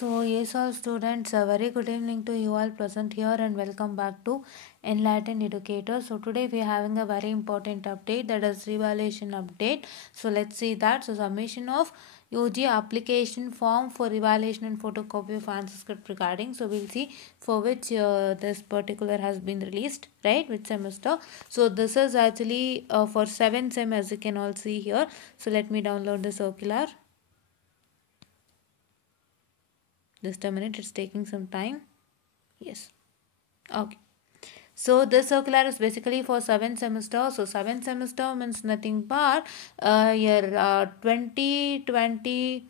So, yes, all students, a very good evening to you all present here and welcome back to Enlightened Educator. So, today we are having a very important update, that is revaluation update. So, let's see that. So, submission of UG application form for revaluation and photocopy of answer script regarding. So, we'll see for which this particular has been released, right? Which semester. So, this is actually for 7th sem, as you can all see here. So, let me download the circular. Just a minute, it's taking some time. Yes. Okay. So this circular is basically for 7th semester. So 7th semester means nothing but year 2020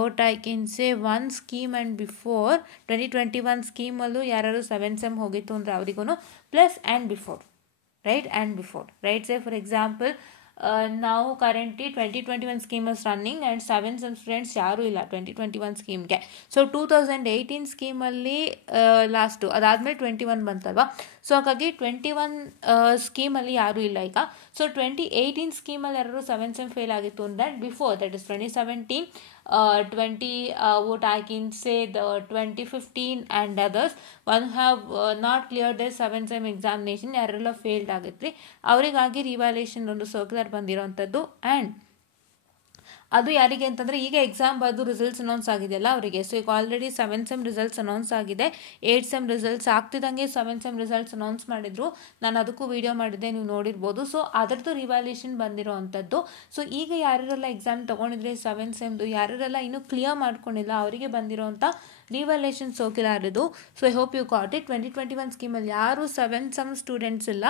what I can say one scheme and before 2021 scheme allu yararu 7th sem hogittu andre avrigono plus and before, right? And before, right? Say for example now currently 2021 scheme is running and 7th sem students ಯಾರು ಇಲ್ಲ 2021 ಸ್ಕೀಮ್ಗೆ. So 2018 ಸ್ಕೀಮಲ್ಲಿ last ಅದಾದಮೇಲೆ 21 ಬಂತಲ್ವಾ. So ಹಾಗಾಗಿ 21 ಸ್ಕೀಮಲ್ಲಿ ಯಾರೂ ಇಲ್ಲ ಈಗ. So 2018 ಸ್ಕೀಮಲ್ಲಿ ಯಾರು 7th sem fail ಆಗಿತ್ತು ಅಂದರೆ before, that is 2017 what I can say the 2015 and others one have not cleared their 7th sem examination, ಯಾರೆಲ್ಲ ಫೇಲ್ಡ್ ಆಗಿದ್ರಿ ಅವರಿಗಾಗಿ ರಿವ್ಯಾಲ್ಯೂಯೇಷನ್ ಒಂದು ಸರ್ಕ್ಯುಲರ್ ಬಂದಿರೋವಂಥದ್ದು. ಆ್ಯಂಡ್ ಅದು ಯಾರಿಗೆ ಅಂತಂದರೆ ಈಗ ಎಕ್ಸಾಮ್ ಬರೆದು ರಿಸಲ್ಟ್ಸ್ ಅನೌನ್ಸ್ ಆಗಿದೆಯಲ್ಲ ಅವರಿಗೆ. ಸೊ ಈಗ already 7th sem results announce ಆಗಿದೆ. 8th sem ರಿಸಲ್ಟ್ಸ್ ಆಗ್ತಿದ್ದಂಗೆ 7th sem ರಿಸಲ್ಟ್ಸ್ ಅನೌನ್ಸ್ ಮಾಡಿದ್ರು. ನಾನು ಅದಕ್ಕೂ ವಿಡಿಯೋ ಮಾಡಿದ್ದೆ, ನೀವು ನೋಡಿರ್ಬೋದು. ಸೊ ಅದರದ್ದು ರಿವ್ಯಾಲ್ಯೂಯೇಷನ್ ಬಂದಿರೋ ಅಂಥದ್ದು. ಸೊ ಈಗ ಯಾರೆಲ್ಲ ಎಕ್ಸಾಮ್ ತೊಗೊಂಡಿದ್ರೆ 7th semದು ಯಾರೆಲ್ಲ ಇನ್ನೂ ಕ್ಲಿಯರ್ ಮಾಡ್ಕೊಂಡಿಲ್ಲ ಅವರಿಗೆ ಬಂದಿರೋಂಥ ರಿವ್ಯಾಲ್ಯೂಯೇಷನ್ ಸರ್ಕ್ಯುಲರ್ ಇದು. So I hope you got it. 2021 ಸ್ಕೀಮಲ್ಲಿ ಯಾರು 7th sem ಸ್ಟೂಡೆಂಟ್ಸ್ ಇಲ್ಲ,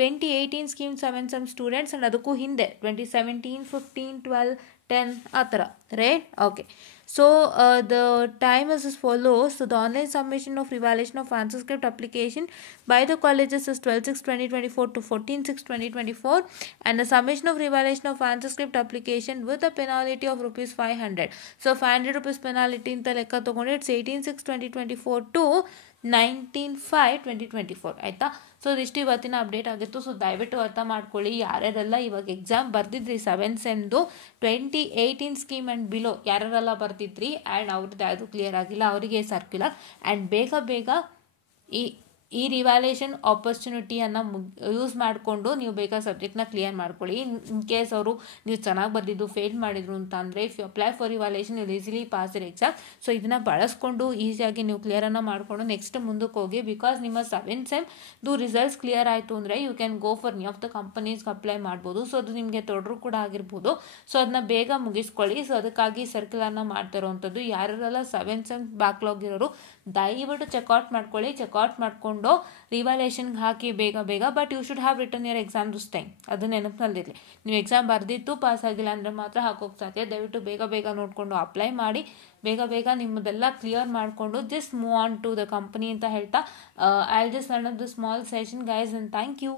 2018 scheme 7th sem students and ಅದಕ್ಕೂ ಹಿಂದೆ 2017, 15, 12, 10 ಆ ಥರ, right? Okay. So the time is as follows. So the online submission of revaluation of answer script application by the colleges is 12/6/2024 to 14/6/2024, and the submission of revaluation of answer script application with a penalty of ₹500. So 500 rupees penalty ಅಂತ ಲೆಕ್ಕ ತಗೊಂಡು it's 18/6/2024 to 19/5/2024 ಆಯಿತಾ. So ಇದಿಷ್ಟು ಇವತ್ತಿನ update ಆಗಿತ್ತು. So ದಯವಿಟ್ಟು ಅರ್ಥ ಮಾಡ್ಕೊಳ್ಳಿ, ಯಾರ್ಯಾರೆಲ್ಲ ಇವಾಗ ಎಕ್ಸಾಮ್ ಬರ್ದಿದ್ರಿ 7th semದು 2018 ಸ್ಕೀಮ್ ಆ್ಯಂಡ್ ಬಿಲೋ ಯಾರೆಲ್ಲ ಬರ್ತಿದ್ರಿ ಆ್ಯಂಡ್ ಅವ್ರದ್ದು ಯಾವುದು ಕ್ಲಿಯರ್ ಆಗಿಲ್ಲ ಅವರಿಗೆ ಸರ್ಕ್ಯುಲರ್. ಆ್ಯಂಡ್ ಬೇಗ ಈ ರಿವ್ಯಾಲ್ಯೂಯೇಷನ್ ಆಪರ್ಚುನಿಟಿಯನ್ನು ಯೂಸ್ ಮಾಡಿಕೊಂಡು ನೀವು ಬೇಗ ಸಬ್ಜೆಕ್ಟ್ನ ಕ್ಲಿಯರ್ ಮಾಡ್ಕೊಳ್ಳಿ. ಇನ್ ಕೇಸ್ ಅವರು ನೀವು ಚೆನ್ನಾಗಿ ಬರ್ದಿದ್ದು ಫೇಲ್ ಮಾಡಿದ್ರು ಅಂತ ಅಂದರೆ if you apply for revaluation you easily pass your exam. So ಇದನ್ನು ಬಳಸ್ಕೊಂಡು ಈಸಿಯಾಗಿ ನೀವು ಕ್ಲಿಯರನ್ನು ಮಾಡಿಕೊಂಡು ನೆಕ್ಸ್ಟ್ ಮುಂದಕ್ಕೆ ಹೋಗಿ. ಬಿಕಾಸ್ ನಿಮ್ಮ 7th semದು ರಿಸಲ್ಟ್ಸ್ ಕ್ಲಿಯರ್ ಆಯಿತು ಅಂದರೆ you can go for new of the ಕಂಪನೀಸ್ಗೆ ಅಪ್ಲೈ ಮಾಡ್ಬೋದು. ಸೊ ಅದು ನಿಮಗೆ ತೊಡರು ಕೂಡ ಆಗಿರ್ಬೋದು. ಸೊ ಅದನ್ನ ಬೇಗ ಮುಗಿಸ್ಕೊಳ್ಳಿ. ಸೊ ಅದಕ್ಕಾಗಿ ಸರ್ಕ್ಯುಲರ್ನ ಮಾಡ್ತಿರೋವಂಥದ್ದು. ಯಾರೆಲ್ಲ 7th sem ಬ್ಯಾಕ್ಲಾಗ್ ಇರೋರು ದಯವಿಟ್ಟು ಚೆಕ್ಔಟ್ ಮಾಡ್ಕೊಳ್ಳಿ. ಚೆಕ್ಔಟ್ ಮಾಡಿಕೊಂಡು ರಿವ್ಯಾಲ್ಯೂಯೇಷನ್ಗೆ ಹಾಕಿ ಬೇಗ. But you should have return your exam this time. ಅದು ನೆನಪಿನಲ್ಲಿರಲಿ. ನೀವು ಎಕ್ಸಾಮ್ ಬರೆದಿತ್ತು ಪಾಸ್ ಆಗಿಲ್ಲ ಅಂದರೆ ಮಾತ್ರ ಹಾಕೋಕ್ಕೆ ಸಾಧ್ಯ. ದಯವಿಟ್ಟು ಬೇಗ ನೋಡಿಕೊಂಡು ಅಪ್ಲೈ ಮಾಡಿ. ಬೇಗ ನಿಮ್ಮದೆಲ್ಲ ಕ್ಲಿಯರ್ ಮಾಡಿಕೊಂಡು just move on to the company ಅಂತ ಹೇಳ್ತಾ I just run up the small session guys, and thank you.